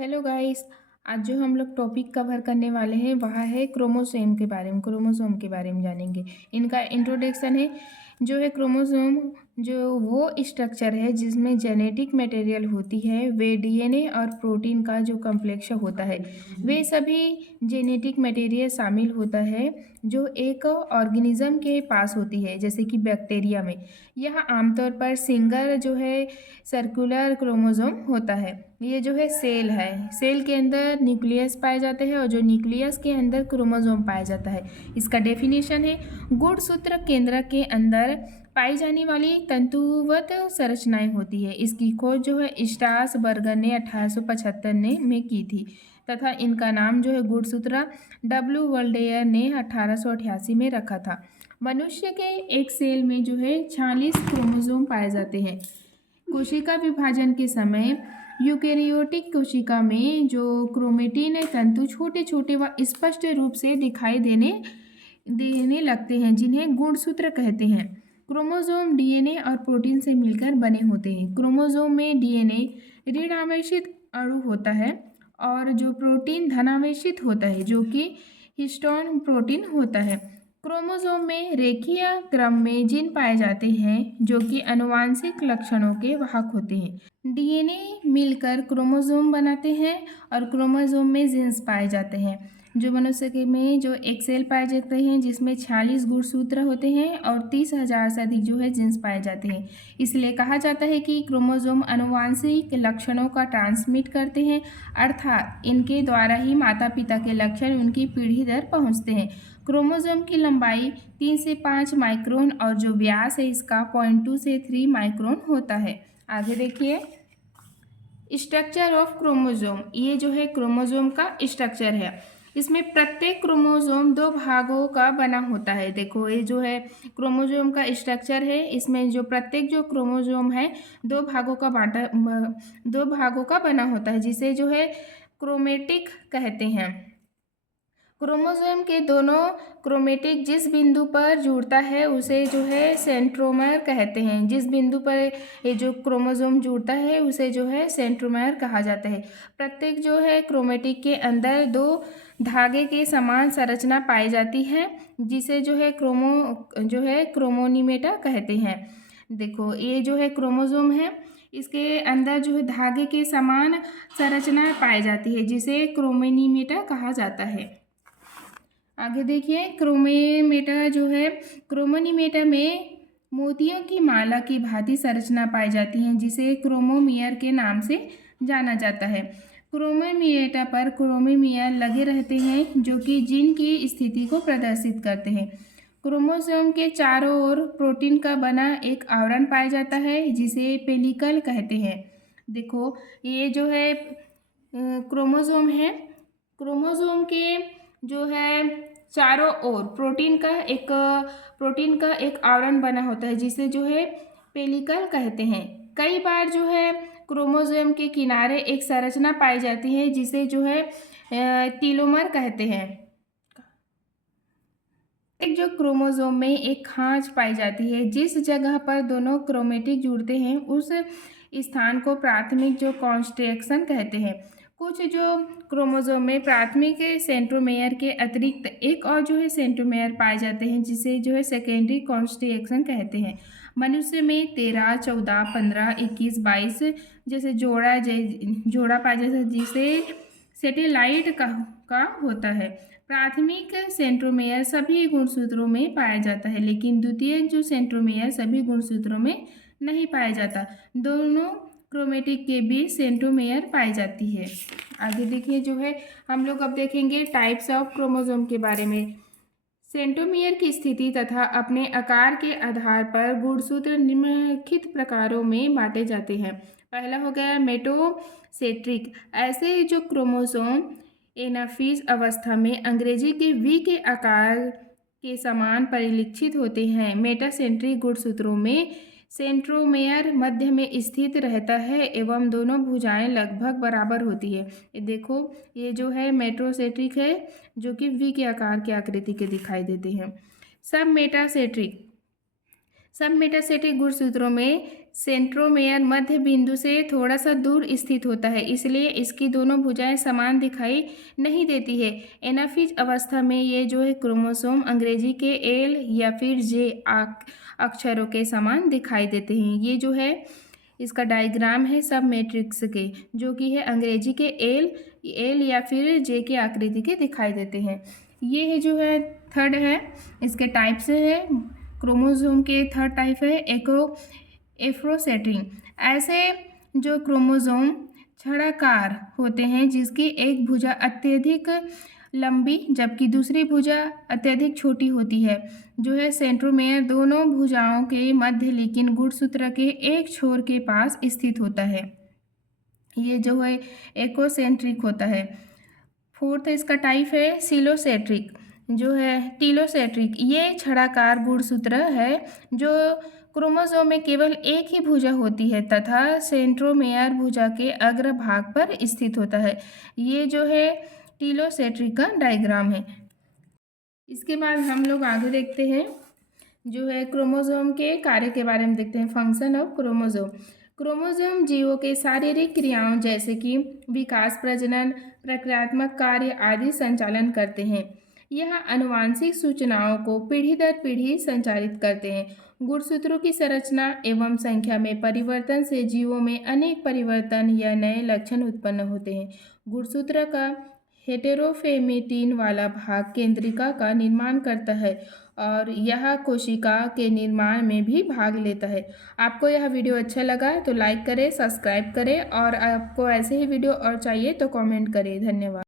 Hello guys. आज जो हम लोग टॉपिक कवर करने वाले हैं वह है क्रोमोसोम के बारे में जानेंगे। इनका इंट्रोडक्शन है। जो है क्रोमोसोम जो वो स्ट्रक्चर है जिसमें जेनेटिक मटेरियल होती है, वे डीएनए और प्रोटीन का जो कम्प्लेक्स होता है वे सभी जेनेटिक मटेरियल शामिल होता है जो एक ऑर्गेनिज्म के पास होती है, जैसे कि बैक्टीरिया में यह आमतौर पर सिंगल जो है सर्कुलर क्रोमोसोम होता है। ये जो है सेल के अंदर न्यूक्लियस पाए जाते हैं और जो न्यूक्लियस के अंदर क्रोमोसोम पाया जाता है। इसका डेफिनेशन है गुणसूत्र केंद्र के अंदर पाई जाने वाली तंतुवत संरचनाएं होती है। इसकी खोज जो है स्ट्रासबर्गर ने 1875 में की थी तथा इनका नाम जो है गुणसूत्र डब्ल्यू वर्ल्डेयर ने 1888 में रखा था। मनुष्य के एक सेल में जो है 46 क्रोमोसोम पाए जाते हैं। कोशिका विभाजन के समय यूकेरियोटिक कोशिका में जो क्रोमेटिन तंतु छोटे छोटे व स्पष्ट रूप से दिखाई देने देने लगते हैं, जिन्हें गुणसूत्र कहते हैं। क्रोमोसोम डीएनए और प्रोटीन से मिलकर बने होते हैं। क्रोमोसोम में डीएनए ऋणावेशित अणु होता है और जो प्रोटीन धनावेशित होता है, जो कि हिस्टोन प्रोटीन होता है। क्रोमोसोम में रेखीय क्रम में जीन पाए जाते हैं जो कि आनुवांशिक लक्षणों के वाहक होते हैं। डीएनए मिलकर क्रोमोसोम बनाते हैं और क्रोमोसोम में जीन्स पाए जाते हैं। जो मनुष्य के में जो एक सेल पाए जाते हैं जिसमें 46 गुणसूत्र होते हैं और 30,000 से अधिक जो है जीन्स पाए जाते हैं। इसलिए कहा जाता है कि क्रोमोसोम आनुवांशिक लक्षणों का ट्रांसमिट करते हैं, अर्थात इनके द्वारा ही माता पिता के लक्षण उनकी पीढ़ी दर पहुंचते हैं। क्रोमोसोम की लंबाई 3 से 5 माइक्रोन और जो व्यास है इसका 0.2 से 3 माइक्रोन होता है। आगे देखिए स्ट्रक्चर ऑफ क्रोमोसोम। ये जो है क्रोमोसोम का स्ट्रक्चर है। इसमें प्रत्येक क्रोमोसोम 2 भागों का बना होता है। देखो ये जो है क्रोमोसोम का स्ट्रक्चर है, इसमें जो प्रत्येक जो क्रोमोसोम है 2 भागों का बना होता है, जिसे जो है क्रोमेटिक कहते हैं। क्रोमोसोम के दोनों क्रोमेटिक जिस बिंदु पर जुड़ता है उसे जो है सेंट्रोमर कहते हैं। जिस बिंदु पर ये जो क्रोमोसोम जुड़ता है उसे जो है सेंट्रोमर कहा जाता है। प्रत्येक जो है क्रोमेटिक के अंदर 2 धागे के समान संरचना पाई जाती है, जिसे जो है क्रोमोनीमेटा कहते हैं। देखो ये जो है क्रोमोसोम है, इसके अंदर जो है धागे के समान संरचना पाई जाती है, जिसे क्रोमोनीमेटा कहा जाता है। आगे देखिए क्रोमेमेटा जो है क्रोमोनीमेटा में मोतियों की माला की भांति संरचना पाई जाती है, जिसे क्रोमोमियर के नाम से जाना जाता है। क्रोमोमिएटा पर क्रोमोमियर लगे रहते हैं जो कि जीन की स्थिति को प्रदर्शित करते हैं। क्रोमोसोम के चारों ओर प्रोटीन का बना एक आवरण पाया जाता है, जिसे पेलिकल कहते हैं। देखो ये जो है क्रोमोसोम है, क्रोमोसोम के जो है चारों ओर प्रोटीन का एक आवरण बना होता है, जिसे जो है पेलिकल कहते हैं। कई बार जो है क्रोमोसोम के किनारे एक संरचना पाई जाती है, जिसे जो है टीलोमर कहते हैं। एक जो क्रोमोसोम में एक खांच पाई जाती है, जिस जगह पर दोनों क्रोमेटिक जुड़ते हैं उस स्थान को प्राथमिक जो कॉन्स्ट्रक्शन कहते हैं। कुछ जो क्रोमोसोम में प्राथमिक सेंट्रोमेयर के अतिरिक्त एक और जो है सेंट्रोमेयर पाए जाते हैं, जिसे जो है सेकेंडरी कॉन्स्ट्रक्शन कहते हैं। मनुष्य में 13, 14, 15, 21, 22 जैसे जोड़ा पाया जाता है, जिसे सेटेलाइट का होता है। प्राथमिक सेंट्रोमेयर सभी गुणसूत्रों में पाया जाता है, लेकिन द्वितीयक जो सेंट्रोमेयर सभी गुणसूत्रों में नहीं पाया जाता। दोनों क्रोमेटिक के बीच सेंट्रोमेयर पाई जाती है। आगे देखिए जो है हम लोग अब देखेंगे टाइप्स ऑफ क्रोमोसोम के बारे में। सेंट्रोमियर की स्थिति तथा अपने आकार के आधार पर गुणसूत्र निम्नलिखित प्रकारों में बांटे जाते हैं। पहला हो गया मेटोसेट्रिक। ऐसे जो क्रोमोसोम एनाफेज अवस्था में अंग्रेजी के वी के आकार के समान परिलक्षित होते हैं। मेटासेंट्रिक गुणसूत्रों में सेंट्रोमेयर मध्य में स्थित रहता है एवं दोनों भुजाएं लगभग बराबर होती है। ये देखो ये जो है मेट्रोसेट्रिक है, जो कि वी के आकार की आकृति के दिखाई देते हैं। सब मेटासेट्रिक गुणसूत्रों में सेंट्रोमेयर मध्य बिंदु से थोड़ा सा दूर स्थित होता है, इसलिए इसकी दोनों भुजाएं समान दिखाई नहीं देती है। एनाफेज अवस्था में ये जो है क्रोमोसोम अंग्रेजी के एल या फिर जे अक्षरों के समान दिखाई देते हैं। ये जो है इसका डायग्राम है सब मैट्रिक्स के, जो कि है अंग्रेजी के एल या फिर जे के आकृति के दिखाई देते हैं। ये है जो है थर्ड है, इसके टाइप से है क्रोमोसोम के थर्ड टाइप है एफ्रोसेट्रिन। ऐसे जो क्रोमोसोम छड़ाकार होते हैं जिसकी एक भुजा अत्यधिक लंबी जबकि दूसरी भुजा अत्यधिक छोटी होती है, जो है सेंट्रोमेयर दोनों भुजाओं के मध्य लेकिन गुणसूत्र के एक छोर के पास स्थित होता है। ये जो है एकोसेंट्रिक होता है। फोर्थ इसका टाइप है सिलोसेट्रिक, जो है टीलोसेट्रिक। ये छड़ाकार गुणसूत्र है जो क्रोमोसोम में केवल एक ही भुजा होती है तथा सेंट्रोमेयर भुजा के अग्र भाग पर स्थित होता है। ये जो है टीलोसेट्रिक का डायग्राम है। इसके बाद हम लोग आगे देखते हैं जो है क्रोमोसोम के कार्य के बारे में देखते हैं। Function of chromosome. क्रोमोसोम जीवों के शारीरिक क्रियाओं जैसे कि विकास, प्रजनन, प्रक्रियात्मक कार्य आदि संचालन करते हैं। यह आनुवांशिक सूचनाओं को पीढ़ी दर पीढ़ी संचारित करते हैं। गुणसूत्रों की संरचना एवं संख्या में परिवर्तन से जीवों में अनेक परिवर्तन या नए लक्षण उत्पन्न होते हैं। गुणसूत्र का हेटेरोफेमेटिन वाला भाग केंद्रिका का निर्माण करता है और यह कोशिका के निर्माण में भी भाग लेता है। आपको यह वीडियो अच्छा लगा तो लाइक करें, सब्सक्राइब करें और आपको ऐसे ही वीडियो और चाहिए तो कमेंट करें। धन्यवाद।